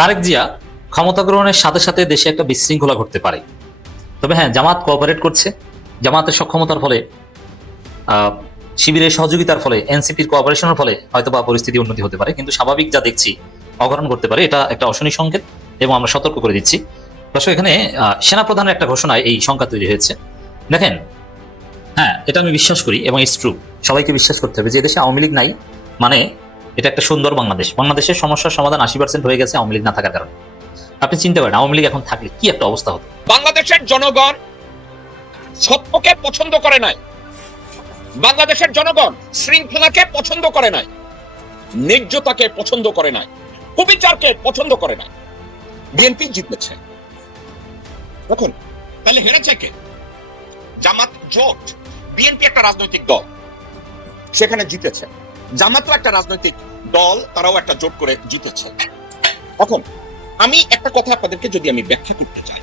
তারেক জিয়া ক্ষমতা গ্রহণের সাথে সাথে দেশে একটা বিশৃঙ্খলা ঘটতে পারে। তবে হ্যাঁ, জামাত কোঅপারেট করছে, জামাতের সক্ষমতার ফলে, শিবিরের সহযোগিতার ফলে, এনসিপির কোঅপারেশনের ফলে হয়তো বা পরিস্থিতি উন্নতি হতে পারে, কিন্তু স্বাভাবিক যা দেখছি অঘটন করতে পারে, এটা একটা অশনি সংকেত এবং আমরা সতর্ক করে দিচ্ছি। দর্শক, এখানে সেনাপ্রধানের একটা ঘোষণায় এই শঙ্কা তৈরি হয়েছে। দেখেন, হ্যাঁ, এটা আমি বিশ্বাস করি এবং ইটস ট্রু, সবাইকে বিশ্বাস করতে হবে যে দেশে আওয়ামী লীগ নাই মানে এটা একটা সুন্দর বাংলাদেশ। বাংলাদেশের সমস্যার সমাধান 80% হয়ে গেছে আওয়ামী লীগ না থাকার কারণে। আপনি চিন্তা করেন আওয়ামী লীগ এখন থাকলে কি একটা অবস্থা হতো। বাংলাদেশের জনগণ সত্যকে পছন্দ করে নাই, বাংলাদেশের জনগণ শৃঙ্খলাকে পছন্দ করে নাই, ন্যায্যতাকে পছন্দ করে নাই, সুবিচারকে পছন্দ করে নাই। বিএনপি জিতেছে, দেখুন তাহলে হেরেছে কে? জামাত জোট। বিএনপি একটা রাজনৈতিক দল, সেখানে জিতেছে। জামাতও একটা রাজনৈতিক দল, তারাও একটা জোট করে জিতেছে। এখন আমি একটা কথা আপনাদেরকে যদি আমি ব্যাখ্যা করতে চাই,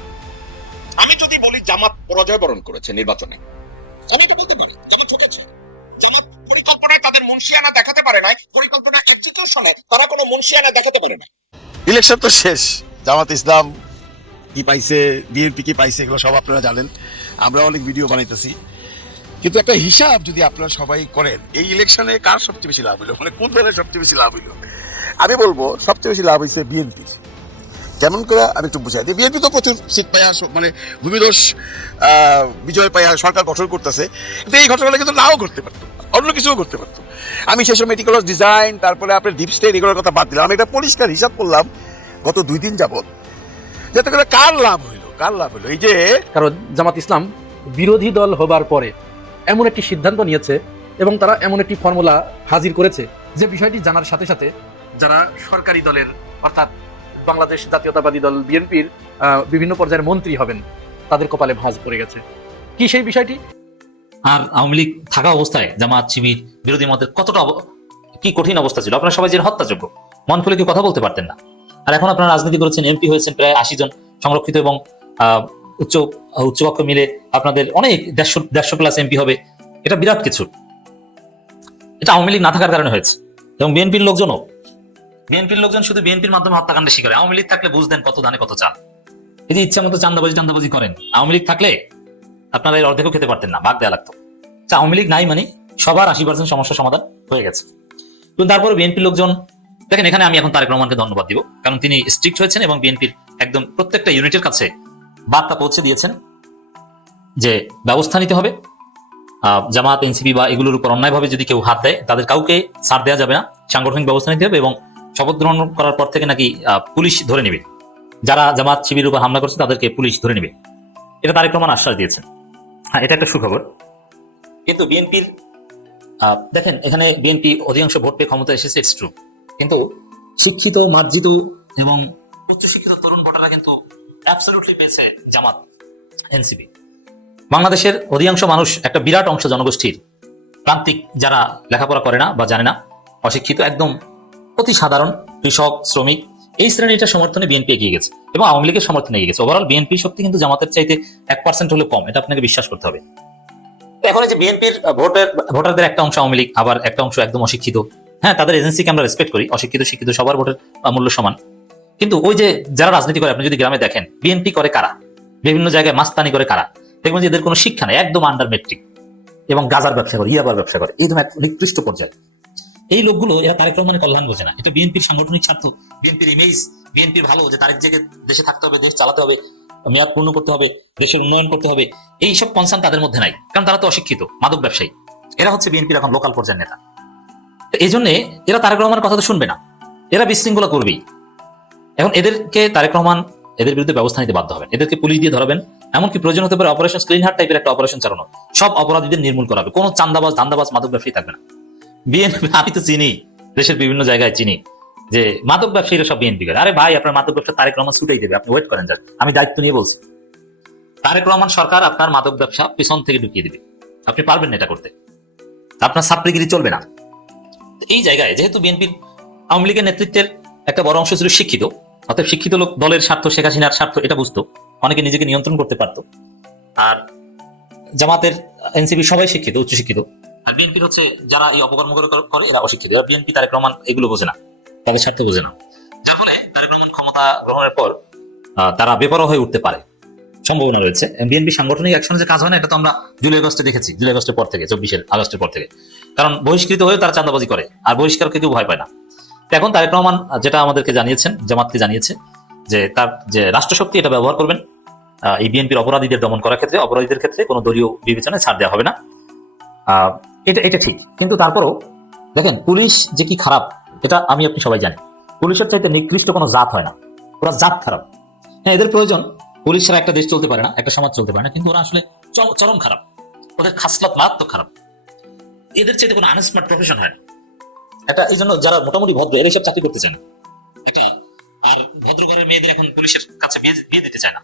আমি যদি বলি জামাত পরাজয় বরণ করেছে নির্বাচনে, আমি এটা বলতে পারি জামাত ঠকেছে। জামাত পরিকল্পনায় তাদের মুনশিয়ানা দেখাতে পারে নাই, পরিকল্পনা এক্সিকিউশনে তারা কোনো মুনশিয়ানা দেখাতে পারে না। ইলেকশন তো শেষ, জামাত ইসলাম কি পাইছে, বিএনপি কি পাইছে, এগুলো সব আপনারা জানেন। আমরা অনেক ভিডিও বানাইতেছি, কিন্তু একটা হিসাব যদি আপনারা সবাই করেন, এই ইলেকশনে কার সবচেয়ে বেশি লাভ হইলো, মানে কোন দলের সবচেয়ে বেশি লাভ হইলো? আমি বলবো সবচেয়ে বেশি লাভ হয়েছে বিএনপির। কেমন করে আমি একটু বুঝাই দিই। বিএনপি তো প্রচুর সিট পাইয়া, মানে ভূমিদোষ বিজয় পাইয়া সরকার গঠন করতেছে, কিন্তু এই ঘটনাগুলো কিন্তু নাও করতে পারতো, অন্য কিছুও করতে পারতো। আমি শেষে মেটিকুলাস ডিজাইন, তারপরে আপনার ডিপ স্টেট, এগুলোর কথা বাদ দিলাম। আমি একটা পরিষ্কার হিসাব করলাম গত 2 দিন যাবত, যাতে করে কার লাভ হইলো, কার লাভ হইলো। এই যে কারণ জামাত ইসলাম বিরোধী দল হবার পরে এমন একটি সিদ্ধান্ত নিয়েছে এবং তারা এমন একটি ফর্মুলা হাজির করেছে যে বিষয়টি জানার সাথে সাথে যারা সরকারি দলের অর্থাৎ বাংলাদেশ জাতীয়তাবাদী দল বিএনপির বিভিন্ন পর্যায়ের মন্ত্রী হবেন তাদের কপালে ভাঁজ পড়ে গেছে। কি সেই বিষয়টি? আর আওয়ামী লীগ থাকা অবস্থায় জামাত শিবির বিরোধী মতের কতটা কি কঠিন অবস্থা ছিল। আপনারা সবাই যে হত্যাযোগ্য, মন খুলে কেউ কথা বলতে পারতেন না। আর এখন আপনারা রাজনীতি করেছেন, এমপি হয়েছেন প্রায় 80 জন সংরক্ষিত এবং উচ্চকক্ষ মিলে আপনাদের অনেক 150 প্লাস এমপি হবে। এটা বিরাট কিছু। এটা আওয়ামী লীগ না থাকার কারণে হয়েছে। এবং বিএনপির লোকজন শুধু বিএনপির মাধ্যমে হত্যাকাণ্ডে শিকার। আওয়ামী লীগ থাকলে বুঝতেন কত ধানে কত চাল। এই যে ইচ্ছা মতো চান্দাবাজি করেন, আওয়ামী লীগ থাকলে আপনারা এর অর্ধেকও খেতে পারতেন না, ভাগ দেওয়া লাগতো। আওয়ামী লীগ নাই মানে সবার 80% সমস্যার সমাধান হয়ে গেছে। কিন্তু তারপরে বিএনপির লোকজন, দেখেন এখানে আমি এখন তারেক রহমানকে ধন্যবাদ দিব, কারণ তিনি স্ট্রিক্ট হয়েছেন এবং বিএনপির একদম প্রত্যেকটা ইউনিটের কাছে বার্তা পৌঁছে দিয়েছেন যে ব্যবস্থা নিতে হবে। জামাত, এনসিপি বা এগুলোর উপর অন্যায়ভাবে যদি কেউ হাত দেয় তাদের কাউকে ছাড় দেওয়া যাবে না, সাংগঠনিক ব্যবস্থা নিতে হবে এবং শপথ গ্রহণ করার পর থেকে নাকি পুলিশ ধরে নেবে, যারা জামাত শিবিরের উপর হামলা করছে তাদেরকে পুলিশ ধরে নেবে। এটা তারেক রহমান আশ্বাস দিয়েছেন। হ্যাঁ, এটা একটা সুখবর। কিন্তু বিএনপির দেখেন এখানে বিএনপি অধিকাংশ ভোট পেয়ে ক্ষমতা এসেছে, ইটস ট্রু, কিন্তু শিক্ষিত, মার্জিত এবং উচ্চশিক্ষিত তরুণ ভোটাররা কিন্তু অ্যাবসলিউটলি পেয়েছে জামাত, এনসিপি। বাংলাদেশের অধিকাংশ মানুষ, একটা বিরাট অংশ জনগোষ্ঠীর প্রান্তিক, যারা লেখাপড়া করে না বা জানে না, অশিক্ষিত, একদম অতি সাধারণ কৃষক, শ্রমিক, এই শ্রেণীটা সমর্থনে বিএনপি এগিয়ে গেছে এবং আওয়ামী লীগের সমর্থনে এগিয়ে গেছে। ওভারঅল বিএনপি শক্তি কিন্তু জামাতের চাইতে 1% হলেও কম, এটা আপনাকে বিশ্বাস করতে হবে। এখন এই যে বিএনপির ভোটারদের একটা অংশ আওয়ামী লীগ, আবার একটা অংশ একদম অশিক্ষিত। হ্যাঁ, তাদের এজেন্সিকে আমরা রেসপেক্ট করি, অশিক্ষিত শিক্ষিত সবার ভোটের মূল্য সমান। কিন্তু ওই যে যারা রাজনীতি করে, আপনি যদি গ্রামে দেখেন বিএনপি করে কারা, বিভিন্ন জায়গায় মাস্তানি করে কারা, দেখবেন যে এদের কোনো শিক্ষা নেই, একদম আন্ডার মেট্রিক, এবং গাজার ব্যবসা করে, ইয়াবার ব্যবসা করে, একদম এক নিকৃষ্ট পর্যায়ে। এই লোকগুলো এরা তারেক রহমানের কল্যাণ বোঝে না। এটা বিএনপির সাংগঠনিক স্বার্থ, বিএনপির ইমেজ, বিএনপির ভালো, যে তারেক জেগে দেশে থাকতে হবে, দেশ চালাতে হবে, মেয়াদ পূর্ণ করতে হবে, দেশের উন্নয়ন করতে হবে, এইসব কনসার্ন তাদের মধ্যে নাই, কারণ তারা তো অশিক্ষিত, মাদক ব্যবসায়ী। এরা হচ্ছে বিএনপির এখন লোকাল পর্যায়ের নেতা। এই জন্য এরা তারেক রহমানের কথা তো শুনবে না, এরা বিশৃঙ্খলা করবেই। এখন এদেরকে তারেক রহমান এদের বিরুদ্ধে ব্যবস্থা নিতে বাধ্য হবেন, এদেরকে পুলিশ দিয়ে ধরাবেন, এমনকি প্রয়োজন হতে পারে অপারেশন স্ক্রিন হার্ট টাইপের একটা অপারেশন চালানো, সব অপরাধীদের নির্মূল করা হবে। কোনো চান্দাবাজ, ধান্দাবাজ, মাদক ব্যবসায়ী থাকবে না। বিএনপি, আমি তো চিনি, দেশের বিভিন্ন জায়গায় চিনি যে মাদক ব্যবসায়ীরা সব বিএনপি করে। আরে ভাই, আপনার মাদক ব্যবসা তারেক রহমান ছুটেই দেবে, আপনি ওয়েট করেন যান। আমি দায়িত্ব নিয়ে বলছি, তারেক রহমান সরকার আপনার মাদক ব্যবসা পিছন থেকে ঢুকিয়ে দিবে, আপনি পারবেন না এটা করতে, আপনার ছাত্রগিরি চলবে না। এই জায়গায় যেহেতু বিএনপির, আওয়ামী লীগের নেতৃত্বের একটা বড় অংশ ছিল শিক্ষিত, অর্থাৎ শিক্ষিত লোক দলের স্বার্থ, শেখ হাসিনার স্বার্থ এটা বুঝতো, অনেকে নিজেকে নিয়ন্ত্রণ করতে পারতো। আর জামাতের, এনসিপি সবাই শিক্ষিত, উচ্চশিক্ষিত। আর বিএনপির হচ্ছে যারা এই অপকর্ম করে এরা অশিক্ষিত। এরা বিএনপি, তারেক রহমান এগুলো বোঝে না, তাদের স্বার্থ বোঝে না। যার ফলে তারেক রহমান ক্ষমতা গ্রহণের পর তারা বেপরোয়া হয়ে উঠতে পারে, সম্ভাবনা রয়েছে। বিএনপি সাংগঠনিক অ্যাকশনে যে কাজ হয় না, এটা তো আমরা জুলাই আগস্টে দেখেছি, জুলাই আগস্টের পর থেকে, 24 আগস্টের পর থেকে। কারণ বহিষ্কৃত হয়ে তারা চাঁদাবাজি করে, আর বহিষ্কারকে কেউ ভয় পায় না। তো এখন তারেক রহমান যেটা আমাদেরকে জানিয়েছেন, জামাতকে জানিয়েছে যে তার যে রাষ্ট্রশক্তি এটা ব্যবহার করবেন এই বিএনপির অপরাধীদের দমন করার ক্ষেত্রে, অপরাধীদের ক্ষেত্রে কোনো দলীয় বিবেচনায় ছাড় দেওয়া হবে না। এটা ঠিক, কিন্তু তারপরও দেখেন পুলিশ যে কি খারাপ এটা আমি আপনি সবাই জানি। পুলিশের চাইতে নিকৃষ্ট কোনো জাত হয় না, ওরা জাত খারাপ। হ্যাঁ, এদের প্রয়োজন, পুলিশ ছাড়া একটা দেশ চলতে পারে না, একটা সমাজ চলতে পারে না, কিন্তু ওরা আসলে চরম খারাপ, ওদের খাসলত মারাত্মক খারাপ। এদের চাইতে কোনো আনস্মার্ট প্রফেশন হয় না এটা। এই জন্য যারা মোটামুটি ভদ্র এরা এইসব চাকরি করতে চায় না একটা। আর ভদ্র ঘরের মেয়েদের এখন পুলিশের কাছে বিয়ে দিতে চায় না।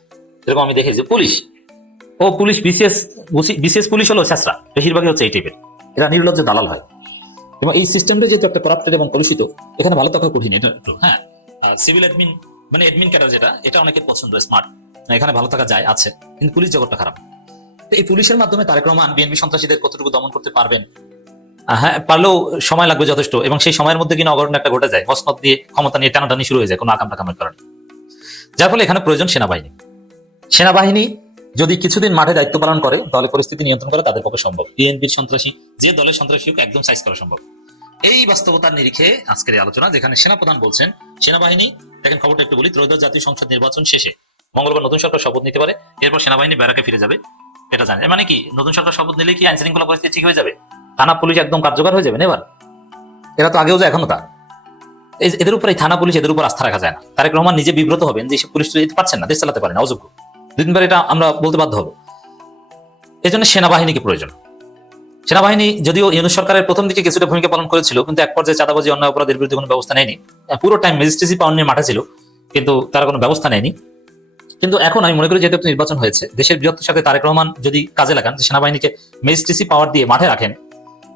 এরকম আমি দেখেছি পুলিশ বিসিএস পুলিশ হলো শেষরা, বেশিরভাগই হচ্ছে এই টাইপের, এরা নির্লজ্জ দালাল হয়। এবং এই সিস্টেমটা যেহেতু একটা করাপ্টেড এবং কলুষিত, এখানে ভালো থাকা কঠিন। এটা একটু হ্যাঁ, সিভিল অ্যাডমিন মানে অ্যাডমিন ক্যাডার যেটা, এটা অনেকের পছন্দ, স্মার্ট, এখানে ভালো থাকা যায় আছে, কিন্তু পুলিশ জগৎটা খারাপ। তো এই পুলিশের মাধ্যমে তারেক রহমান বিএনপি সন্ত্রাসীদের কতটুকু দমন করতে পারবেন? হ্যাঁ, পারলেও সময় লাগবে যথেষ্ট, এবং সেই সময়ের মধ্যে কিনা অঘটন একটা ঘটে যায়, মসনদ দিয়ে ক্ষমতা নিয়ে টানাটানি শুরু হয়ে যায় কোনো আকাম টাকামের কারণে। যার ফলে এখানে প্রয়োজন সেনাবাহিনী যদি কিছুদিন মাঠে দায়িত্ব পালন করে, তাহলে পরিস্থিতি নিয়ন্ত্রণ করা তাদের পক্ষে সম্ভব। বিএনপির সন্ত্রাসী যে দলের সন্ত্রাসী হোক, একদম সাইজ করা সম্ভব। এই বাস্তবতার নিরিখে আজকের এই আলোচনা, যেখানে সেনাপ্রধান বলছেন সেনাবাহিনী, দেখেন খবরটা একটু বলি, ত্রয়োদশ জাতীয় সংসদ নির্বাচন শেষে মঙ্গলবার নতুন সরকার শপথ নিতে পারে, এরপর সেনাবাহিনী ব্যারাকে ফিরে যাবে, এটা জানে। মানে কি, নতুন সরকার শপথ নিলে কি আইন শৃঙ্খলা পরিস্থিতি ঠিক হয়ে যাবে? থানা পুলিশ একদম কার্যকর হয়ে যাবে এবার? এরা তো আগেও যায়, এখনো তা। এদের উপর, এই থানা পুলিশ, এদের উপর আস্থা রাখা যায় না। তারেক রহমান নিজে বিব্রত হবেন যে পুলিশ যেতে পারছেন না, দেশ চালাতে পারে না, অযোগ্য। দুদিনবার এটা আমরা বলতে বাধ্য হবো। এই জন্য সেনাবাহিনীকে প্রয়োজন। সেনাবাহিনী যদিও ইউনূস সরকারের প্রথম দিকে কিছুটা ভূমিকা পালন করেছিল, কিন্তু এক পর্যায়ে চাঁদাবাজি, অন্যায় অপরাধের বিরুদ্ধে কোনো ব্যবস্থা নেয়নি। পুরো টাইম ম্যাজিস্ট্রেসি পাওয়ার নিয়ে মাঠে ছিল, কিন্তু তারা কোনো ব্যবস্থা নেয়নি। কিন্তু এখন আমি মনে করি, যেহেতু নির্বাচন হয়েছে, দেশের বৃহত্তর সাথে তারেক রহমান যদি কাজে লাগান, যে সেনাবাহিনীকে ম্যাজিস্ট্রেসি পাওয়ার দিয়ে মাঠে রাখেন,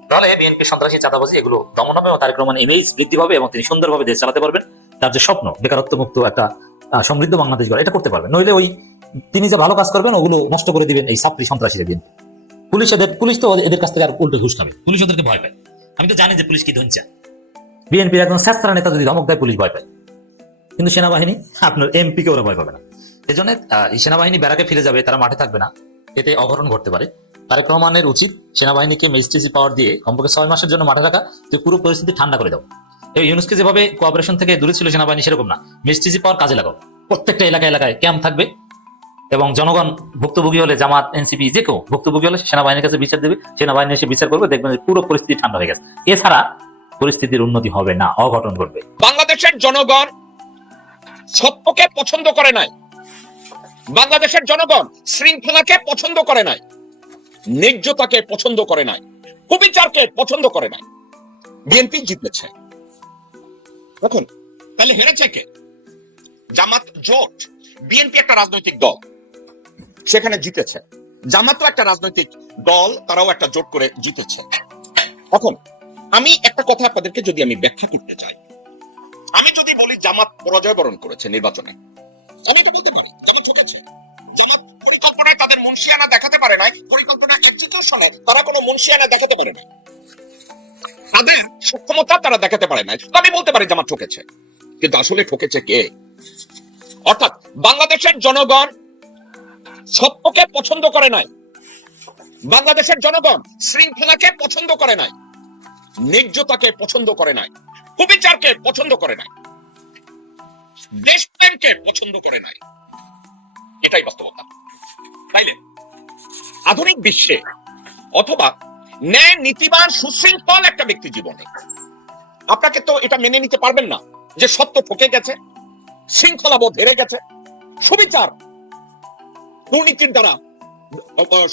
তাহলে বিএনপি সন্ত্রাসী, চাঁদাবাজি এগুলো দমন হবে এবং তারেক রহমান ইমেজ বৃদ্ধি পাবে, এবং তিনি সুন্দরভাবে দেশ চালাতে পারবেন। তার যে স্বপ্ন, বেকারত্ব মুক্ত একটা সমৃদ্ধ বাংলাদেশ গড়া, এটা করতে পারবেন। নইলে ওই তিনি যে ভালো কাজ করবেন, ওগুলো নষ্ট করে দিবেন এই ছাত্রী সন্ত্রাসীরা। বিএনপি পুলিশ তো এদের কাছ থেকে আর উল্টো ঘুষ খাবে, পুলিশ ওদেরকে ভয় পায়। আমি তো জানি যে পুলিশ কি ধনচা। বিএনপির একজন স্যাস্তারা নেতা যদি ধমক দেয়, পুলিশ ভয় পায়, কিন্তু সেনাবাহিনী, আপনার এমপি কে ওরা ভয় পাবে না। এই জন্য এই সেনাবাহিনী ব্যারাকে ফিরে যাবে, তারা মাঠে থাকবে না, এতে অঘটন ঘটতে পারে। তারেক রহমানের উচিত সেনাবাহিনীকে ম্যাজিস্ট্রেসি পাওয়ার দিয়ে কমপক্ষে 6 মাসের জন্য মাঠে রাখা, তো পুরো পরিস্থিতি ঠান্ডা করে দাও। এই ইউনূসকে যেভাবে কোঅপারেশন থেকে দূরে ছিল সেনাবাহিনী, সেরকম না, ম্যাজিস্ট্রেসি পাওয়ার কাজে লাগাও। প্রত্যেকটা এলাকায় ক্যাম্প থাকবে, এবং জনগণ ভুক্তভোগী হলে, জামাত, এনসিপি যে কেউ ভুক্তভোগী হলে সেনাবাহিনীর কাছে বিচার দেবে, সেনাবাহিনী এসে বিচার করবে, দেখবেন পুরো পরিস্থিতি ঠান্ডা হয়ে গেছে। এছাড়া পরিস্থিতির উন্নতি হবে না, অঘটন ঘটবে। বাংলাদেশের জনগণ সত্যকে পছন্দ করে নাই, বাংলাদেশের জনগণ শৃঙ্খলাকে পছন্দ করে নাই, ন্যায্যতাকে পছন্দ করে নাই, কুবিচারকে পছন্দ করে নাই। বিএনপি জিতেছে, এখন তাহলে হেরেছে কে? জামাত জোট। বিএনপি একটা রাজনৈতিক দল, সেখানে জিতেছে। জামাতও একটা রাজনৈতিক দল, তারাও একটা জোট করে জিতেছে। এখন আমি একটা কথা আপনাদেরকে যদি আমি ব্যাখ্যা করতে চাই, আমি যদি বলি জামাত পরাজয় বরণ করেছে নির্বাচনে, আমি এটা বলতে পারি জামাত ঠকেছে। জামাত পরিকল্পনায় তাদের মুনশিয়ানা দেখাতে পারে নাই, পরিকল্পনা এক্সিকিউশনে তারা কোনো মুনশিয়ানা দেখাতে পারে না, তাদের সক্ষমতা তারা দেখাতে পারে নাই, তো আমি বলতে পারি জামাত ঠকেছে। কিন্তু আসলে ঠকেছে কে? অর্থাৎ বাংলাদেশের জনগণ সত্যকে পছন্দ করে নাই, বাংলাদেশের জনগণ শৃঙ্খলাকে পছন্দ করে নাই, ন্যায্যতাকে পছন্দ করে নাই, কুবিচারকে পছন্দ করে নাই, দেশপ্রেমকে পছন্দ করে নাই। এটাই বাস্তবতা। তাইলে আধুনিক বিশ্বে অথবা ন্যায়, নীতিবান, সুশৃঙ্খল একটা ব্যক্তি জীবনে আপনাকে তো এটা মেনে নিতে পারবেন না যে সত্য ঠকে গেছে, শৃঙ্খলা বোধ হেরে গেছে, সুবিচার দুর্নীতির দ্বারা,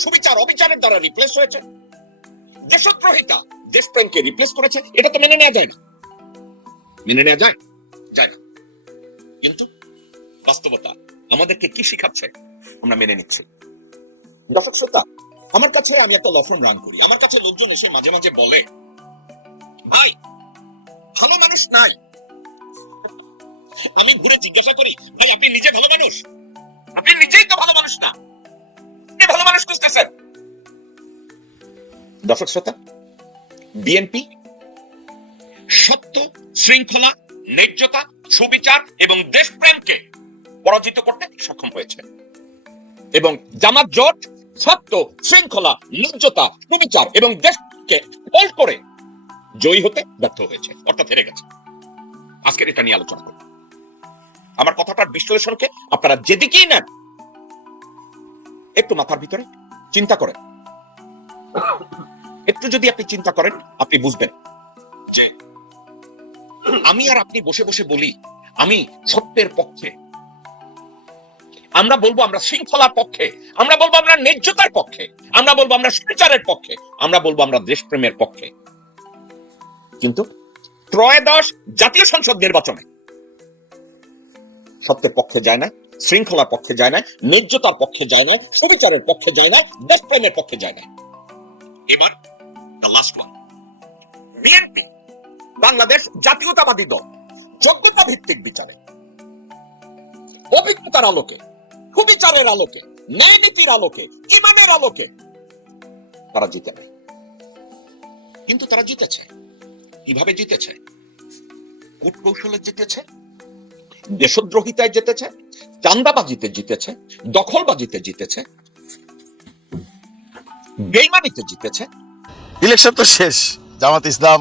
সুবিচার অবিচারের দ্বারা রিপ্লেস হয়েছে, দেশদ্রোহিতা দেশপ্রেমকে রিপ্লেস করেছে। এটা তো মেনে নেওয়া যায় না, মেনে নেওয়া যায় না। কিন্তু বাস্তবতা আমাদেরকে কি শিখাচ্ছে? আমরা মেনে নিচ্ছি। দর্শক শ্রোতা, আমার কাছে, আমি একটা ল ফার্ম রান করি, আমার কাছে লোকজন এসে মাঝে মাঝে বলে, ভাই ভালো মানুষ নাই। আমি ঘুরে জিজ্ঞাসা করি, ভাই আপনি নিজে ভালো মানুষ? আপনি নিজেই তো ভালো মানুষ না, আপনি ভালো মানুষ খুঁজতেছেন। দর্শক শ্রোতা, বিএনপি সত্য, শৃঙ্খলা, ন্যায্যতা, সুবিচার এবং দেশপ্রেমকে পরাজিত করতে সক্ষম হয়েছে এবং জামাত জোট সত্য, শৃঙ্খলা, ন্যায্যতা, সুবিচার এবং দেশকে ফল করে জয়ী হতে ব্যর্থ হয়েছে, অর্থাৎ হেরে গেছে। আজকের এটা নিয়ে আলোচনা করব। আমার কথাটার বিশ্লেষণকে আপনারা যেদিকেই নেন একটু মাথার ভিতরে চিন্তা করেন। একটু যদি আপনি চিন্তা করেন আপনি বুঝবেন যে আমি আর আপনি বসে বসে বলি আমি সত্যের পক্ষে, আমরা বলবো আমরা শৃঙ্খলার পক্ষে, আমরা বলবো আমরা ন্যায্যতার পক্ষে, আমরা বলবো আমরা সুবিচারের পক্ষে, আমরা বলবো আমরা দেশপ্রেমের পক্ষে, কিন্তু ত্রয়োদশ জাতীয় সংসদ নির্বাচনে সত্যের পক্ষে যায় না, শৃঙ্খলার পক্ষে যায় না, ন্যায্যতার পক্ষে যায় না, সুবিচারের পক্ষে যায় না, দেশপ্রেমের পক্ষে যায় না। এবার the last one, BNP Bangladesh জাতীয়তাবাদী দল যোগ্যতা ভিত্তিক বিচারে, অভিজ্ঞতার আলোকে, সুবিচারের আলোকে, ন্যায় নীতির আলোকে, ইমানের আলোকে তারা জিতে নেয়। কিন্তু তারা জিতেছে কিভাবে? জিতেছে কূটকৌশলে জিতেছে, দেশদ্রোহিতায় জিতেছে, চাঁদাবাজিতে জিতেছে, দখলবাজিতে জিতেছে, বেইমানিতে জিতেছে। ইলেকশন তো শেষ, জামাত ইসলাম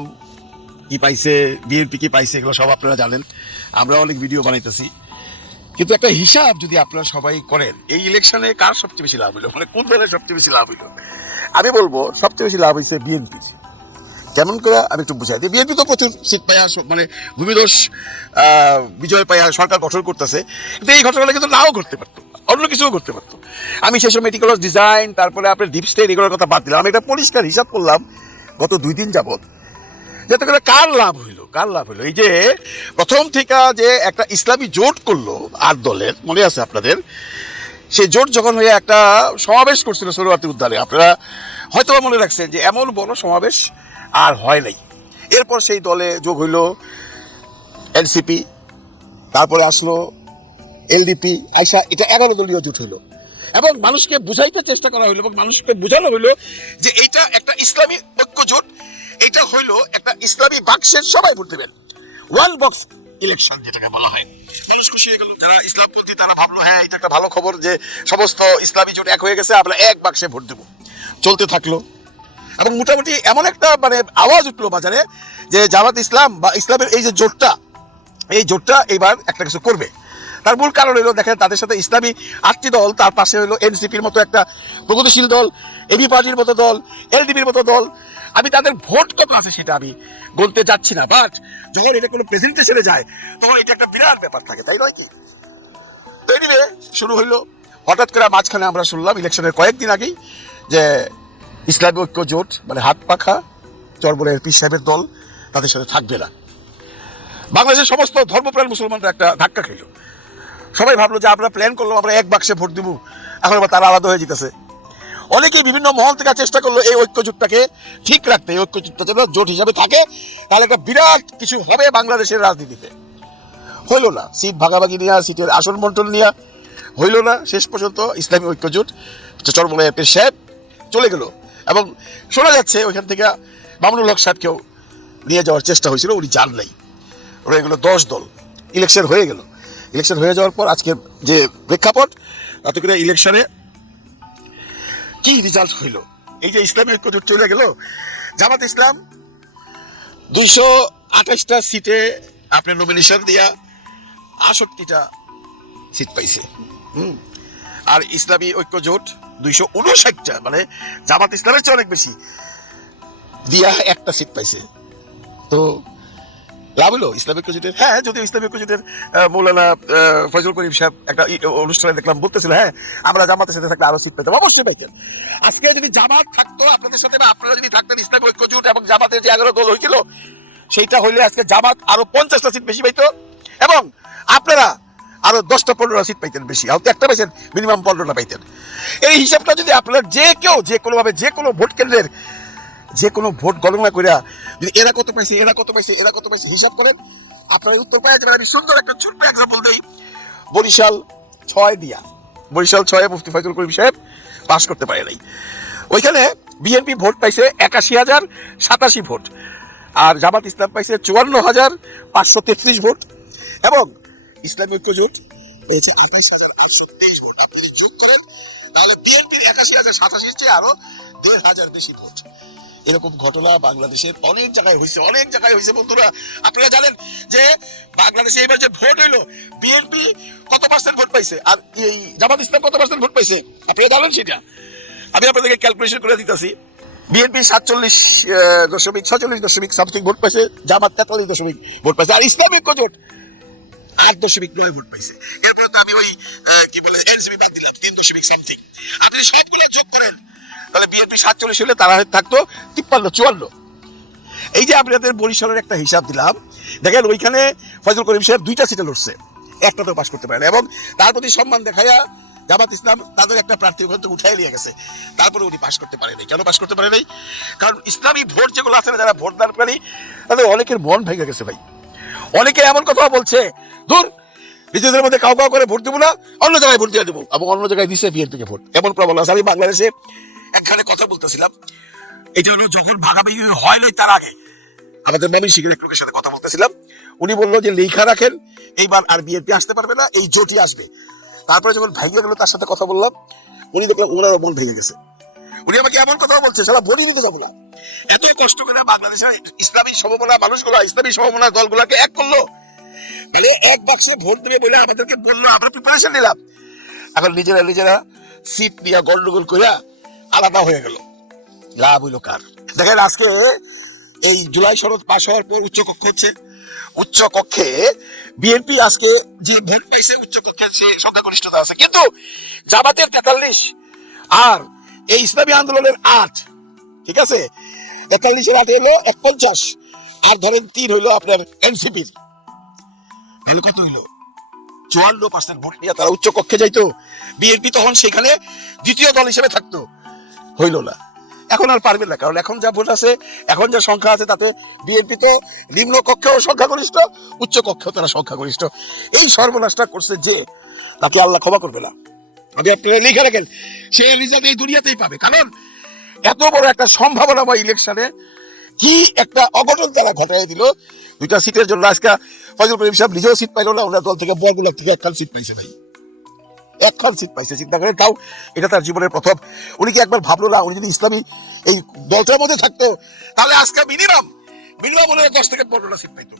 কি পাইছে, বিএনপি কি পাইছে, এগুলো সব আপনারা জানেন। আমরা অনেক ভিডিও বানাইতেছি, কিন্তু একটা হিসাব যদি আপনারা সবাই করেন, এই ইলেকশনে কার সবচেয়ে বেশি লাভ হইলো, মানে কোন দলের সবচেয়ে বেশি লাভ হইলো? আমি বলবো সবচেয়ে বেশি লাভ হয়েছে বিএনপির। কেমন করে আমি একটু বুঝাই দিই। বিএনপি তো প্রচুর সিট পাইয়া, মানে ভূমিদোষ বিজয় পাইয়া সরকার গঠন করতেছে, কিন্তু এই ঘটনাটা কিন্তু নাও করতে পারতো, অন্য কিছুও করতে পারতো। আমি সেই সময় মেটিকুলাস ডিজাইন, তারপরে আপনার ডিপ স্টেট, এগুলোর কথা বাদ দিলাম। আমি একটা পরিষ্কার হিসাব করলাম গত 2 দিন যাবত, যাতে করে কার লাভ হইলো, কার লাভ হইলো। এই যে প্রথম থেকে যে একটা ইসলামী জোট করলো 8 দলের, মনে আছে আপনাদের? সেই জোট যখন হয়ে একটা সমাবেশ করছিল সরোয়ার্দী উদ্যানে, আপনারা হয়তো মনে রাখছেন যে এমন বড় সমাবেশ আর হয় নাই। এরপর সেই দলে যোগ হইল এনসিপি, তারপরে আসলো এলডিপি, আইসা, এটা 11 দলীয় জোট হইলো এবং মানুষকে বুঝাইতে চেষ্টা করা হইলো এবং মানুষকে বোঝানো হইলো যে এইটা একটা ইসলামী ঐক্য জোট, এটা হইলো একটা ইসলামী বাক্সের সবাই ভোট দেবেন, ওয়ান বক্স ইলেকশন যেটাকে বলা হয়। মানুষ খুশি হয়ে গেল, যারা ইসলামপন্থী তারা ভাবলো হ্যাঁ এটা একটা ভালো খবর যে সমস্ত ইসলামী জোট এক হয়ে গেছে, আমরা এক বাক্সে ভোট দেবো। চলতে থাকলো এবং মোটামুটি এমন একটা মানে আওয়াজ উঠলো বাজারে যে জামাত ইসলাম বা ইসলামের এই যে জোটটা, এই জোটটা এবার একটা কিছু করবে। তার মূল কারণ হলো দেখেন তাদের সাথে ইসলামী 8টি দল, তার পাশে হলো এনসিপির মতো একটা প্রগতিশীল দল, এবি পার্টির মতো দল, এলডিপির মতো দল। আমি তাদের ভোট কত আছে সেটা আমি বলতে যাচ্ছি না, বাট যখন এটা কোনো প্রেজেন্টেশনে যায় তখন এটা একটা বিরাট ব্যাপার থাকে, তাই নয় কি? তো এনিওয়ে শুরু হইলো, হঠাৎ করে মাঝখানে আমরা শুনলাম ইলেকশনের কয়েকদিন আগেই যে ইসলামী ঐক্য জোট মানে হাত পাখা চরবরের পীর সাহেবের দল তাদের সাথে থাকবে না। বাংলাদেশের সমস্ত ধর্মপ্রাণ মুসলমানরা একটা ধাক্কা খেল। সবাই ভাবলো যে আমরা প্ল্যান করলাম আমরা এক বাক্সে ভোট দিব, এখন আবার তারা আলাদা হয়ে যেতেছে। অনেকেই বিভিন্ন মহল থেকে চেষ্টা করলো এই ঐক্য জোটটাকে ঠিক রাখতে, এই ঐক্য জোটটা যেন জোট হিসাবে থাকে, তাহলে একটা বিরাট কিছু হবে বাংলাদেশের রাজনীতিতে। হইল না, সিট ভাগাভাগি নিয়ে, সিটের আসন বন্টন নিয়ে হইল না। শেষ পর্যন্ত ইসলামী ঐক্য জোট চরবরের পীর সাহেব চলে গেল এবং শোনা যাচ্ছে ওইখান থেকে মামুনুল হক সাহেবকেও নিয়ে যাওয়ার চেষ্টা হয়েছিল, উনি যান নাই। রয়ে গেল 10 দল। ইলেকশন হয়ে গেল। ইলেকশন হয়ে যাওয়ার পর আজকে যে প্রেক্ষাপট, তাতে করে ইলেকশনে কি রেজাল্ট হইল? এই যে ইসলামী ঐক্য জোট চলে গেল, জামাত ইসলাম 228টা সিটে আপনার নমিনেশন দিয়া 68টা সিট পাইছে। আর ইসলামী ঐক্য জোট 259টা, মানে জামাত ইসলামের চেয়ে অনেক বেশি দিয়া একটা সিট পাইছে। তো লাভ হলো ইসলামী ঐক্য জোটের। হ্যাঁ, যদিও ইসলামী ঐক্য জোটের মৌলানা ফয়জুল করিম সাহেব একটা অনুষ্ঠানে দেখলাম বলতেছিল, হ্যাঁ আমরা জামাতের সাথে থাকলে আরো সিট পেতাম। অবশ্যই পাইতেন। আজকে যদি জামাত থাকতো আপনাদের সাথে, বা আপনারা যদি থাকতেন ইসলামী ঐক্য জোট এবং জামাতের যে 11 দল হয়েছিল, সেইটা হইলে আজকে জামাত আরো 50টা সিট বেশি পাইতো এবং আপনারা আরো 10টা-15টা সিট পাইতেন বেশি। হয়তো একটা পাইছেন, মিনিমাম 15টা পাইতেন। এই হিসাবটা যদি আপনারা যে কেউ যে কোনোভাবে যে কোনো ভোট কেন্দ্রের যে কোনো ভোট গণনা করে যদি এরা কত পাইছে, এরা কত পাইছে, এরা কত পাইছে হিসাব করেন, আপনারা উত্তর পাওয়া যাবে। আমি সুন্দর একটা ছোট্ট এক্সাম্পল দিই। বরিশাল 6 দিয়া, বরিশাল 6 মুফতি ফয়জুল করিম সাহেব পাস করতে পারে নাই। ওইখানে বিএনপি ভোট পাইছে 81,087 ভোট, আর জামাত ইসলাম পাইছে 54,533 ভোট এবং ইসলামী ঐক্যজোট পেয়েছে 28,823 ভোট। আপনি যদি যোগ করেন তাহলে বিএনপির 81,087 চেয়ে আরো 1,500 বেশি ভোট। এরকম ঘটনা বাংলাদেশের অনেক জায়গায় হয়েছে বন্ধুরা। আপনারা জানেন যে বাংলাদেশে এবার যে ভোট হইলো, বিএনপি কত পার্সেন্ট ভোট পাইছে আর এই জামাত ইসলাম কত পার্সেন্ট ভোট পাইছে আপনারা জানেন সেটা? আমি আপনাদেরকে ক্যালকুলেশন করে দিতেছি। বিএনপি 46 দশমিক সামথিং ভোট পাইছে, জামাত 43 দশমিক ভোট পাইছে, আর ইসলামিক জোট 8.9 ভোট পাইছে। এরপরে তো আমি ওই কি বলে এনসিপি বাদ দিলাম 3 দশমিক সামথিং। আপনি সবগুলো যোগ করেন তাহলে বিএনপি 47 হলে তারা থাকতো 53-54। এই যে আপনাদের বরিশালের একটা হিসাব দিলাম, দেখেন ওইখানে ফয়জুল করিম সাহেব 2টা সিটে লড়ছে, একটাতেও পাস করতে পারে না, এবং তার প্রতি সম্মান দেখাইয়া জামাত ইসলাম তাদের একটা প্রার্থী ওখান থেকে উঠাই নিয়ে গেছে, তারপরে উনি পাস করতে পারে নাই। কেন পাস করতে পারে নাই? কারণ ইসলামী ভোট যেগুলো আছে না, যারা ভোট দানকারী তাদের অনেকের মন ভেঙে গেছে ভাই। অনেকে এমন কথা বলছে, দূর নিজেদের মধ্যে কাউ করে ভোট দেবো না, অন্য জায়গায় ভোট দিয়ে দেবো, এবং অন্য জায়গায় দিচ্ছে বিএনপিকে ভোট, এমন প্রবল আছে। আমি বাংলাদেশে একখানে কথা বলতেছিলাম, এটা হলো যখন ভাগাভাগি হয় নাই তার আগে আমাদের মমিন শিখের এক লোকের সাথে কথা বলতেছিলাম। উনি বললো যে লেখা রাখেন এইবার আর বিএনপি আসতে পারবে না, এই জোটই আসবে। তারপরে যখন ভাইয়া গেল তার সাথে কথা বললাম, উনি দেখলাম ওনারও মন ভেঙে গেছে। উনি আমাকে এমন কথা বলছে, সারা ভোটই দিতে যাবো না। এত কষ্ট করে বাংলাদেশের ইসলামী সমমনা মানুষগুলো, ইসলামী সমমনা দলগুলাকে এক করলো, মানে এক বাক্সে ভোট দেবে বলে আমাদেরকে বললো, আমরা প্রিপারেশন নিলাম। এখন নিজেরা সিট নিয়ে গন্ডগোল করে আলাদা হয়ে গেল, লাভ হইল কার? দেখেন আজকে এই জুলাই সনদ পাশ হওয়ার পর উচ্চ কক্ষ হচ্ছে, উচ্চ কক্ষে বিএনপি আজকে যে ভোট পাইছে উচ্চ কক্ষে সে সংখ্যাগরিষ্ঠতা আছে, কিন্তু জামাতের 43 আর এই ইসলামী আন্দোলনের 8, ঠিক আছে, 43-এর 8 হলো 51, আর ধরেন 3 হইলো আপনার এনসিপির, তাহলে কত হইলো? 54% ভোট নিয়ে তারা উচ্চ কক্ষে যাইতো। বিএনপি তখন সেখানে দ্বিতীয় দল হিসেবে থাকতো, হইল না। এখন আর পারবে না, কারণ এখন যা ভোট আছে, এখন যা সংখ্যা আছে, তাতে বিএনপি তো নিম্ন কক্ষেও সংখ্যাগরিষ্ঠ, উচ্চ কক্ষেও তারা সংখ্যাগরিষ্ঠ। এই সর্বনাশটা করছে যে, তাকে আল্লাহ ক্ষমা করবে না। আমি আপনারা লিখে রাখেন, সে রিজাল্ট এই দুনিয়াতেই পাবে। কারণ এত বড় একটা সম্ভাবনাময় ইলেকশনে কি একটা অঘটন তারা ঘটাই দিল। 2টা সিটের জন্য আজকে ফয়জুল করিম সাহেব নিজেও সিট পাইল না, ওনার দল থেকে বরগুলার থেকে একখান সিট পাইছে ভাই, একখান সিট পাইছে। চিন্তা করেন, তাও এটা তার জীবনের প্রথম। উনি কি একবার ভাবলো না, উনি যদি ইসলামী এই দলটার মধ্যে থাকতো তাহলে আজকে মিনিমাম হলে 10 থেকে 15টা সিট পাইতো।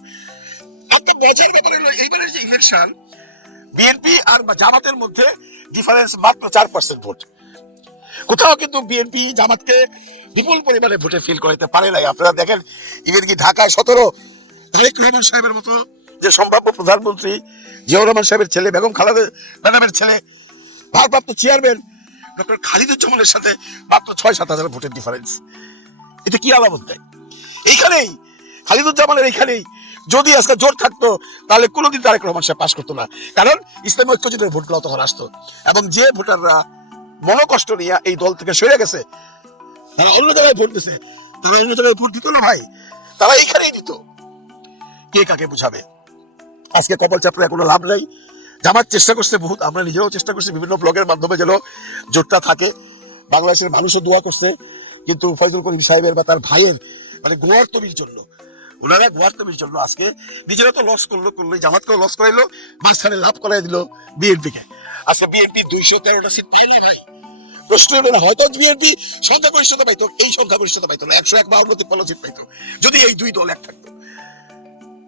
একটা মজার ব্যাপার হলো, এইবারের যে ইলেকশন, বিএনপি আর জামাতের মধ্যে ডিফারেন্স মাত্র 4% ভোট। কোথাও কিন্তু বিএনপি জামাতকে বিপুল পরিমাণে ভোটে ফিল করাইতে পারে নাই। আপনারা দেখেন, ইভেন কি ঢাকায় 17 তারেক রহমান সাহেবের মতো যে সম্ভাব্য প্রধানমন্ত্রী, জিয়াউর রহমান সাহেবের ছেলে, বেগম খালেদা ম্যাডামের ছেলে, ভারপ্রাপ্ত চেয়ারম্যান ডক্টর খালিদুজ্জামানের সাথে মাত্র 6-7 হাজার ভোটের ডিফারেন্স। এটা কি আলামত দেয়? এইখানেই খালিদুজ্জামানের এইখানেই যদি আজকে জোর থাকতো, তাহলে কোনোদিন তারেক রহমান সাহেব পাস করতো না। কারণ ইসলামী ঐক্যজোটের ভোটগুলো তখন আসতো, এবং যে ভোটাররা মনোকষ্ট নিয়ে এই দল থেকে সরে গেছে, তারা অন্য জায়গায় ভোট দিছে, তারা অন্য জায়গায় ভোট দিত না ভাই, তারা এইখানেই দিত। কে কাকে বুঝাবে? আজকে কপাল চাপড়ে কোনো লাভ নাই। জামাত চেষ্টা করছে বহুত, আমরা নিজেরাও চেষ্টা করছি বিভিন্ন ব্লগের মাধ্যমে যেন জোটটা থাকে। বাংলাদেশের মানুষও দোয়া করছে, কিন্তু ফয়জুল করিম সাহেবের বা তার ভাইয়ের মানে গোয়ার তবির জন্য, ওনারা গোয়ার তবির জন্য আজকে নিজেরা তো লস করলো, জামাতকেও লস করাইলো, মাঝখানে লাভ করাই দিল বিএনপিকে। আজকে বিএনপি 213টা সিট পাইনি ভাই। প্রশ্ন হলো না, হয়তো বিএনপি সংখ্যাগরিষ্ঠতা পাইতো, এই সংখ্যাগরিষ্ঠতা পাইতো না, 151-53 সিট পাইতো যদি এই দুই দল এক থাকতো।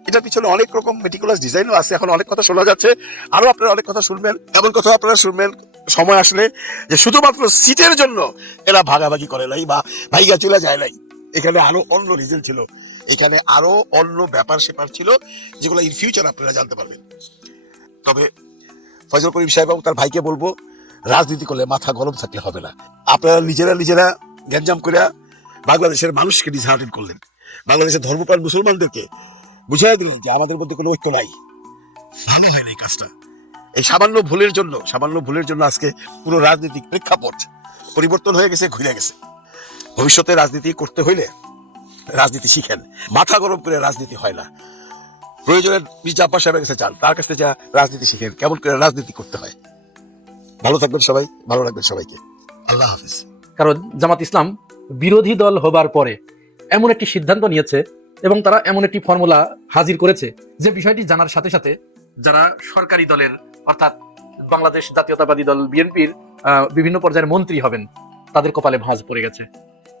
এটার পিছনে অনেক রকম মেটিকুলাস ডিজাইনও আছে। এখন অনেক কথা শোনা যাচ্ছে, আরো আপনারা অনেক কথা শুনবেন, এমন কথা আপনারা শুনবেন সময় আসলে, যে শুধুমাত্র সিটের জন্য এরা ভাগাভাগি করে নাই বা ভাইগা চলে যায় নাই। এখানে আরো অন্য রিজন ছিল, এখানে আরো অন্য ব্যাপার স্যাপার ছিল, যেগুলো ইন ফিউচার আপনারা জানতে পারবেন। তবে ফয়জুল করিম সাহেব এবং তার ভাইকে বলবো, রাজনীতি করলে মাথা গরম থাকলে হবে না। আপনারা নিজেরা গ্যাঞ্জাম করে বাংলাদেশের মানুষকে ডিসহার্টেন করলেন, বাংলাদেশের ধর্মপ্রাণ মুসলমানদেরকে বুঝাই দিলেন যে আমাদের মধ্যে কোনো ঐক্য নাই। ভালো হয় না এই কাজটা। এই সামান্য ভুলের জন্য আজকে পুরো রাজনৈতিক প্রেক্ষাপট পরিবর্তন হয়ে গেছে, ঘুরে গেছে। ভবিষ্যতে রাজনীতি করতে হইলে রাজনীতি শিখেন, মাথা গরম করে রাজনীতি হয় না। প্রয়োজনে মির্জা আব্বাস সাহেবের কাছে যান, তার কাছে যা রাজনীতি শিখেন, কেমন করে রাজনীতি করতে হয়। ভালো থাকবেন সবাই, ভালো রাখবেন সবাইকে। আল্লাহ হাফিজ। কারণ জামাত ইসলাম বিরোধী দল হবার পরে এমন একটি সিদ্ধান্ত নিয়েছে, এবং তারা এমন একটি ফর্মুলা হাজির করেছে, যে বিষয়টি জানার সাথে সাথে যারা সরকারি দলের অর্থাৎ বাংলাদেশ জাতীয়তাবাদী দল বিএনপির বিভিন্ন পর্যায়ের মন্ত্রী হবেন তাদের কপালে ভাঁজ পড়ে গেছে।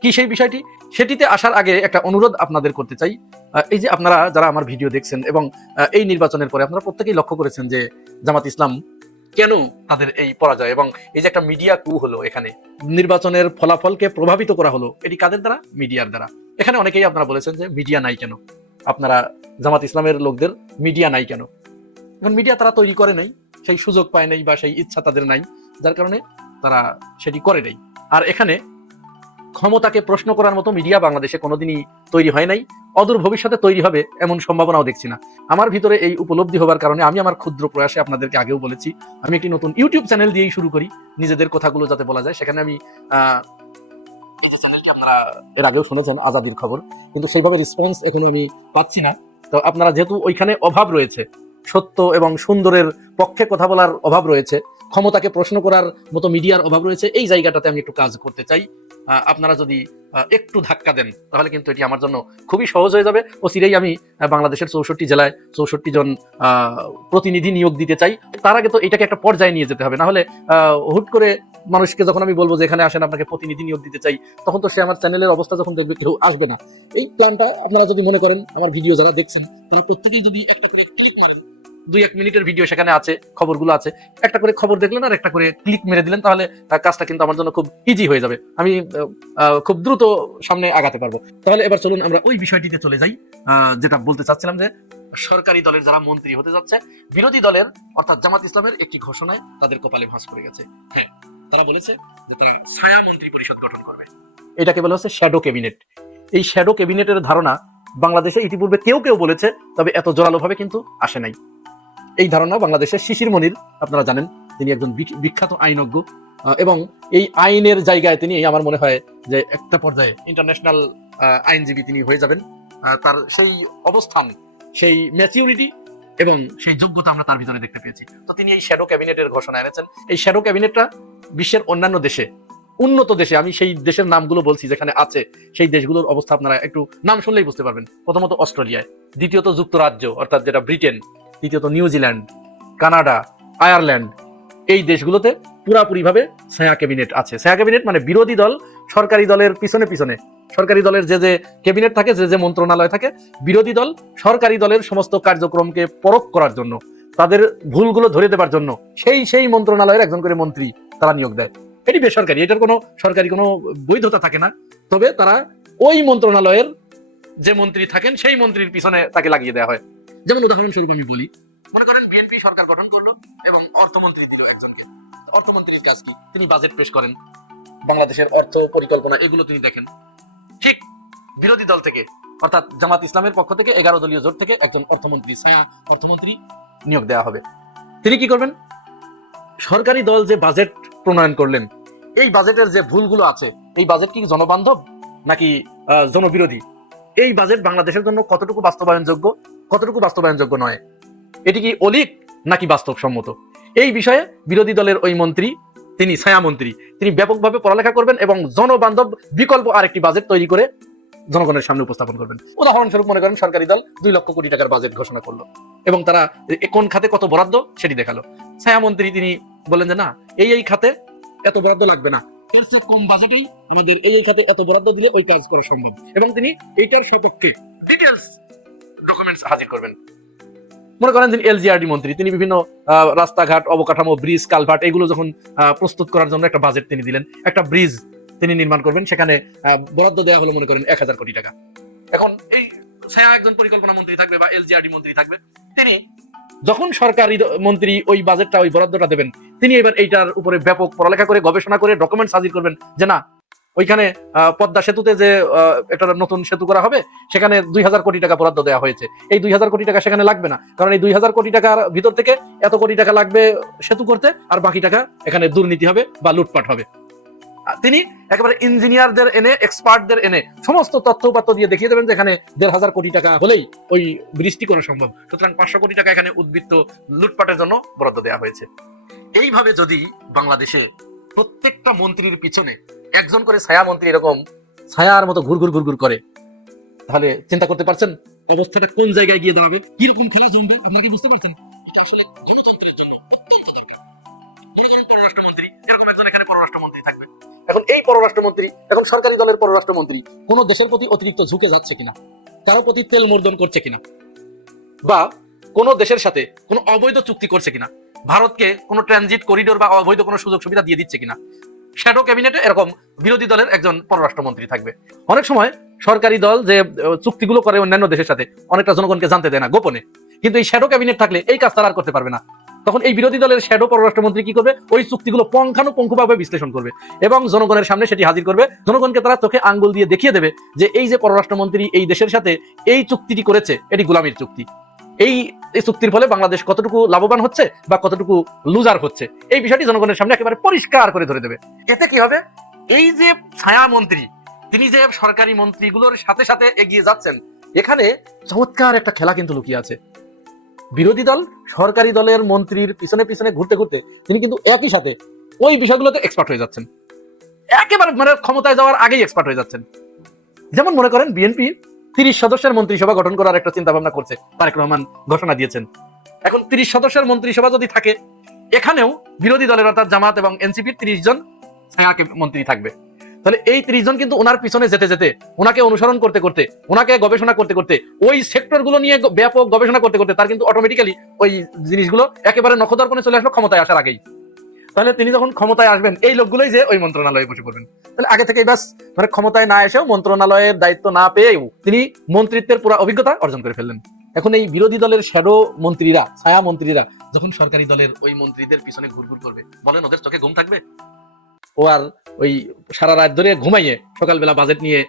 কি সেই বিষয়টি, সেটিতে আসার আগে একটা অনুরোধ আপনাদের করতে চাই। এই যে আপনারা যারা আমার ভিডিও দেখছেন এবং এই নির্বাচনের পরে আপনারা প্রত্যেকেই লক্ষ্য করেছেন যে জামাত ইসলাম কেন তাদের এই পরাজয় এবং এই যে একটা মিডিয়া কু হলো, এখানে নির্বাচনের ফলাফলকে প্রভাবিত করা হলো, এটি কাদের দ্বারা? মিডিয়ার দ্বারা। এখানে অনেকেই আপনারা বলেছেন যে মিডিয়া নাই কেন, আপনারা জামাত ইসলামের লোকদের মিডিয়া নাই কেন। এখন মিডিয়া তারা তৈরি করে নাই, সেই সুযোগ পায় নাই বা সেই ইচ্ছা তাদের নাই, যার কারণে তারা সেটি করে নাই। আর এখানে ক্ষমতাকে প্রশ্ন করার মতো মিডিয়া বাংলাদেশে কোনোদিনই তৈরি হয় নাই, অদূর ভবিষ্যতে তৈরি হবে এমন সম্ভাবনাও দেখছি না। আমার ভিতরে এই উপলব্ধি হবার কারণে আমি আমার ক্ষুদ্র প্রয়াসে, আপনাদেরকে আগেও বলেছি, আমি একটি নতুন ইউটিউব চ্যানেল দিয়েই শুরু করি, নিজেদের কথাগুলো যাতে বলা যায়। সেখানে আমি এই যে চ্যানেলটি আপনারা এর আগেও শুনেছেন, আজাদির খবর, কিন্তু সেইভাবে রেসপন্স এখনো আমি পাচ্ছি না। তো আপনারা যেহেতু ওইখানে অভাব রয়েছে, সত্য এবং সুন্দরের পক্ষে কথা বলার অভাব রয়েছে, ক্ষমতাকে প্রশ্ন করার মতো মিডিয়ার অভাব রয়েছে, এই জায়গাটাতে আমি একটু কাজ করতে চাই। আপনারা যদি একটু ধাক্কা দেন তাহলে কিন্তু এটি আমার জন্য খুবই সহজ হয়ে যাবে। ও চিরেই আমি বাংলাদেশের 64 জেলায় 64 জন প্রতিনিধি নিয়োগ দিতে চাই। তার আগে তো এটাকে একটা পর্যায়ে নিয়ে যেতে হবে, না হলে হুট করে মানুষকে যখন আমি বলবো যে এখানে আসেন আপনাকে প্রতিনিধি নিয়োগ দিতে চাই, তখন তো সে আমার চ্যানেলের অবস্থা যখন দেখবে কেউ আসবে না। এই প্ল্যানটা আপনারা যদি মনে করেন, আমার ভিডিও যারা দেখছেন তারা প্রত্যেকেই যদি একটা করে ক্লিক মারেন, 2-1 মিনিটের ভিডিও সেখানে আছে, খবরগুলো আছে, একটা করে খবর দেখলেন আর একটা করে ক্লিক মেরে দিলেন, তাহলে কাজটা কিন্তু আমার জন্য খুব ইজি হয়ে যাবে, আমি খুব দ্রুত সামনে আগাতে পারবো। তাহলে এবার চলুন আমরা ওই বিষয়টিতে চলে যাই, যেটা বলতে চাচ্ছিলাম যে সরকারি দলের যারা মন্ত্রী হতে যাচ্ছে, বিরোধী দলের অর্থাৎ জামাত ইসলামের একটি ঘোষণায় তাদের কপালে ভাঁজ পড়ে গেছে। হ্যাঁ, তারা বলেছে যে তারা ছায়া মন্ত্রী পরিষদ গঠন করবে। এটাকে বলা হচ্ছে শ্যাডো ক্যাবিনেট। এই শ্যাডো ক্যাবিনেটের ধারণা বাংলাদেশে ইতিপূর্বে কেউ কেউ বলেছে, তবে এত জোরালোভাবে কিন্তু আসে নাই। এই ধারণা বাংলাদেশের শিশির মনির, আপনারা জানেন তিনি একজন বিখ্যাত আইনজ্ঞ, এবং এই আইনের জায়গায় তিনি, আমার মনে হয় যে একটা পর্যায়ে ইন্টারন্যাশনাল আইনজীবী তিনি হয়ে যাবেন। তার সেই অবস্থান, সেই ম্যাচিউরিটি এবং সেই যোগ্যতা আমরা তার ভিতরে দেখতে পেয়েছি। তো তিনি এই শ্যাডো ক্যাবিনেটের ঘোষণা এনেছেন। এই শ্যাডো ক্যাবিনেটটা বিশ্বের অন্যান্য দেশে, উন্নত দেশে, আমি সেই দেশের নামগুলো বলছি যেখানে আছে, সেই দেশগুলোর অবস্থা আপনারা একটু নাম শুনলেই বুঝতে পারবেন। প্রথমত অস্ট্রেলিয়ায়, দ্বিতীয়ত যুক্তরাজ্য অর্থাৎ যেটা ব্রিটেন, তৃতীয়ত নিউজিল্যান্ড, কানাডা, আয়ারল্যান্ড, এই দেশগুলোতে পুরাপুরিভাবে ছায়া ক্যাবিনেট আছে। ছায়া ক্যাবিনেট মানে বিরোধী দল সরকারি দলের পিছনে পিছনে, সরকারি দলের যে যে ক্যাবিনেট থাকে, যে যে মন্ত্রণালয় থাকে, বিরোধী দল সরকারি দলের সমস্ত কার্যক্রমকে পরখ করার জন্য, তাদের ভুলগুলো ধরে দেবার জন্য সেই মন্ত্রণালয়ের একজন করে মন্ত্রী তারা নিয়োগ দেয়। এটি বেসরকারি, এটার কোনো সরকারি কোনো বৈধতা থাকে না, তবে তারা ওই মন্ত্রণালয়ের যে মন্ত্রী থাকেন সেই মন্ত্রীর পিছনে তাকে লাগিয়ে দেওয়া হয়। যেমন উদাহরণস্বরূপ আমি বলি, মনে করেন বিএনপি সরকার গঠন করলো এবং অর্থমন্ত্রী দিল একজনকে। অর্থমন্ত্রীর কাজ কি? তিনি বাজেট পেশ করেন, বাংলাদেশের অর্থ পরিকল্পনা এগুলো তিনি দেখেন। ঠিক বিরোধী দল থেকে অর্থাৎ জামাত ইসলামের পক্ষ থেকে 11 দলীয় জোট থেকে একজন অর্থমন্ত্রী, ছায়া অর্থমন্ত্রী নিয়োগ দেওয়া হবে। তিনি কি করবেন? সরকারি দল যে বাজেট প্রণয়ন করলেন, এই বাজেটের যে ভুলগুলো আছে, এই বাজেট কি জনবান্ধব নাকি জনবিরোধী? এই বাজেট বাংলাদেশের জন্য কতটুকু বাস্তবায়নযোগ্য, কতটুকু বাস্তবায়নযোগ্য নয়, এটি কি অলীক নাকি বাস্তবসম্মত? এই বিষয়ে বিরোধী দলের ওই মন্ত্রী, তিনি ছায়া মন্ত্রী, তিনি ব্যাপকভাবে পড়ালেখা করবেন এবং জনবান্ধব বিকল্প আরেকটি বাজেট তৈরি করে জনগণের সামনে উপস্থাপন করবেন। উদাহরণস্বরূপ মনে করেন সরকারি দল 2 লক্ষ কোটি টাকার বাজেট ঘোষণা করলো এবং তারা কোন খাতে কত বরাদ্দ সেটি দেখালো। ছায়া মন্ত্রী তিনি বললেন যে না, এই খাতে এত বরাদ্দ লাগবে না, এর চেয়ে কম বাজেটেই আমাদের এই খাতে এত বরাদ্দ দিলে ওই কাজ করা সম্ভব, এবং তিনি এইটার সপক্ষে ডিটেলস ডকুমেন্টস হাজির করবেন। মনে করেন যিনি এলজিআরডি মন্ত্রী, তিনি বিভিন্ন রাস্তাঘাট, অবকাঠামো, ব্রিজ, কালভার্ট এগুলো যখন প্রস্তুত করার জন্য একটা বাজেট তিনি দিলেন, একটা ব্রিজ তিনি নির্মাণ করবেন, সেখানে বরাদ্দ দেওয়া হলো মনে করেন 1000 কোটি টাকা। এখন এই ছায়া একজন পরিকল্পনা মন্ত্রী থাকবে বা এলজিআরডি মন্ত্রী থাকবে, তিনি যখন সরকারি মন্ত্রী ওই বাজেটটা, ওই বরাদ্দটা দেবেন, তিনি এবার এইটার উপরে ব্যাপক পড়ালেখা করে, গবেষণা করে ডকুমেন্টস হাজির করবেন যে না, ওইখানে পদ্মা সেতুতে যে একটা নতুন সেতু করা হবে, সেখানে 2000 কোটি টাকা বরাদ্দ দেওয়া হয়েছে, এই 2000 কোটি টাকা সেখানে লাগবে না, কারণ এই 2000 কোটি টাকার ভিতর থেকে এত কোটি টাকা লাগবে সেতু করতে, আর বাকি টাকা এখানে দুর্নীতি হবে বা লুটপাট হবে। তিনি একেবারে ইঞ্জিনিয়ারদের এনে, এক্সপার্টদের এনে সমস্ত তথ্যপাত্র দিয়ে দেখিয়ে দেবেন যে এখানে 1500 কোটি টাকা হলেই ওই বৃষ্টি করা সম্ভব, সুতরাং 500 কোটি টাকা এখানে উদ্বৃত্ত লুটপাটের জন্য বরাদ্দ দেওয়া হয়েছে। এইভাবে যদি বাংলাদেশে প্রত্যেকটা মন্ত্রীর পিছনে একজন করে ছায়া মন্ত্রী এরকম ছায়ার মতো ঘুরঘুর করে, তাহলে চিন্তা করতে পারছেন অবস্থাটা কোন জায়গায় গিয়ে দাঁড়াবে, কিরকম খেলা জমবে, আপনারা কি বুঝতে পারছেন? কিন্তু আসলে গণতন্ত্রের জন্য অত্যন্ত দরকার। জনগণ পররাষ্ট্রমন্ত্রী, এরকম একজন এখানে পররাষ্ট্রমন্ত্রী থাকবে। এখন এই পররাষ্ট্রমন্ত্রী, এখন সরকারি দলের পররাষ্ট্রমন্ত্রী কোন দেশের প্রতি অতিরিক্ত ঝুঁকে যাচ্ছে কিনা, কারো প্রতি তেল মর্দন করছে কিনা, বা কোন দেশের সাথে কোনো অবৈধ চুক্তি করছে কিনা, ভারতকে কোনো ট্রানজিট করিডোর বা অবৈধ কোনো সুযোগ সুবিধা দিয়ে দিচ্ছে কিনা। শ্যাডো ক্যাবিনেটে এরকম বিরোধী দলের একজন পররাষ্ট্রমন্ত্রী থাকবে। অনেক সময় সরকারি দল যে চুক্তিগুলো করে অন্যান্য দেশের সাথে অনেকটা জনগণকে জানতে দেয় না গোপনে, কিন্তু এই শ্যাডো ক্যাবিনেট থাকলে এই কাজ তারা আর করতে পারবে না। তখন এই বিরোধী দলের শ্যাডো পররাষ্ট্রমন্ত্রী কি করবে, ওই চুক্তিগুলো পুঙ্খানুপুঙ্খভাবে বিশ্লেষণ করবে এবং জনগণের সামনে সেটি হাজির করবে। জনগণকে তারা চোখে আঙ্গুল দিয়ে দেখিয়ে দেবে যে এই যে পররাষ্ট্রমন্ত্রী এই দেশের সাথে এই চুক্তিটি করেছে, এটি গোলামির চুক্তি। এই চুক্তির ফলে বাংলাদেশ কতটুকু লাভবান হচ্ছে বা কতটুকু লুজার হচ্ছে, এই বিষয়টি জনগণের সামনে একেবারে পরিষ্কার করে ধরে দেবে। এতে কি হবে, এই যে ছায়া মন্ত্রী তিনি যে সরকারি মন্ত্রীগুলোর সাথে সাথে এগিয়ে যাচ্ছেন, এখানে চমৎকার একটা খেলা কিন্তু লুকিয়ে আছে। বিরোধী দল সরকারি দলের মন্ত্রীর পিছনে পিছনে ঘুরতে ঘুরতে তিনি কিন্তু একই সাথে ওই বিষয়গুলোতে এক্সপার্ট হয়ে যাচ্ছেন, একেবারে মানে ক্ষমতায় যাওয়ার আগেই এক্সপার্ট হয়ে যাচ্ছেন। যেমন মনে করেন বিএনপি 30 সদস্যের মন্ত্রিসভা গঠন করার একটা চিন্তা ভাবনা করছে, তারেক রহমান ঘোষণা দিয়েছেন। এখন 30 সদস্যের মন্ত্রিসভা যদি থাকে, এখানেও বিরোধী দলের অর্থাৎ জামাত এবং এনসিপির 30 জন ছায়াকে মন্ত্রী থাকবে। তাহলে এই 30 জন কিন্তু ওনার পিছনে যেতে যেতে, ওনাকে অনুসরণ করতে করতে, ওনাকে গবেষণা করতে করতে, ওই সেক্টর গুলো নিয়ে ব্যাপক গবেষণা করতে করতে তার কিন্তু অটোমেটিক্যালি ওই জিনিসগুলো একেবারে নখদর্পণে চলে আসলো ক্ষমতায় আসার আগেই। তাহলে তিনি যখন ক্ষমতায় আসবেন, এই লোকগুলোই যে ওই মন্ত্রণালয়ে বসে পড়বেন। তাহলে আগে থেকেই বাস মানে ক্ষমতায় না এসেও মন্ত্রণালয়ের দায়িত্ব না পেয়েও তিনি মন্ত্রিত্বের পুরো অভিজ্ঞতা অর্জন করে ফেললেন। এখন এই বিরোধী দলের শ্যাডো মন্ত্রীরা, ছায়া মন্ত্রীরা যখন সরকারি দলের ওই মন্ত্রীদের পিছনে ঘুরঘুর করবে, বলেন ওদের চোখে ঘুম থাকবে? ও আর ওই সারা রাত ধরে ঘুমাইয়ে সকালবেলা বাজেট নিয়ে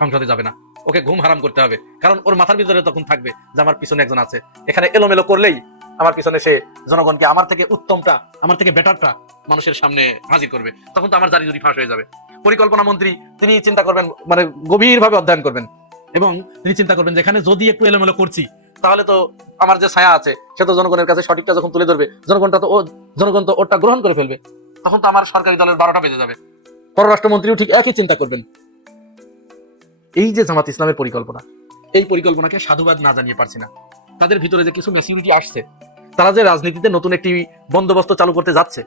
সংসদে যাবে না, ওকে ঘুম হারাম করতে হবে। কারণ ওর মাথার ভিতরে তখন থাকবে যে আমার পিছনে একজন আছে, এখানে এলোমেলো করলেই আমার পিছনে সে জনগণকে আমার থেকে উত্তমটা, আমার থেকে বেটারটা মানুষের সামনে হাজির করবে। তখন তো আমার জারি জুরি ফাঁস হয়ে যাবে। পরিকল্পনা মন্ত্রী তিনি চিন্তা করবেন, মানে গভীরভাবে অধ্যয়ন করবেন এবং তিনি চিন্তা করবেন যে এখানে যদি একটু এলোমেলো করছি, তাহলে তো আমার যে ছায়া আছে সে তো জনগণের কাছে সঠিকটা যখন তুলে ধরবে, জনগণ তো ওটা গ্রহণ করে ফেলবে, তখন তো আমার সরকারি দলের 12টা বেজে যাবে। পররাষ্ট্রমন্ত্রীও ঠিক একই চিন্তা করবেন। এই যে জামাত ইসলামের পরিকল্পনা, এই পরিকল্পনাকে সাধুবাদ না জানিয়ে পারছি না। তাদের ভিতরে যে কিছু ম্যাচুরিটি আসছে, তারা যে রাজনীতিতে নতুন একটি বন্দোবস্ত চালু করতে যাচ্ছে,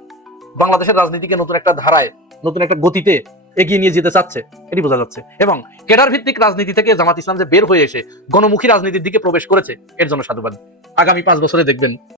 বাংলাদেশের রাজনীতিকে নতুন একটা ধারায়, নতুন একটা গতিতে এগিয়ে নিয়ে যেতে চাচ্ছে, এটি বোঝা যাচ্ছে। এবং ক্যাডার ভিত্তিক রাজনীতি থেকে জামাত ইসলাম যে বের হয়ে এসে গণমুখী রাজনীতির দিকে প্রবেশ করেছে, এর জন্য সাধুবাদ। আগামী 5 বছরে দেখবেন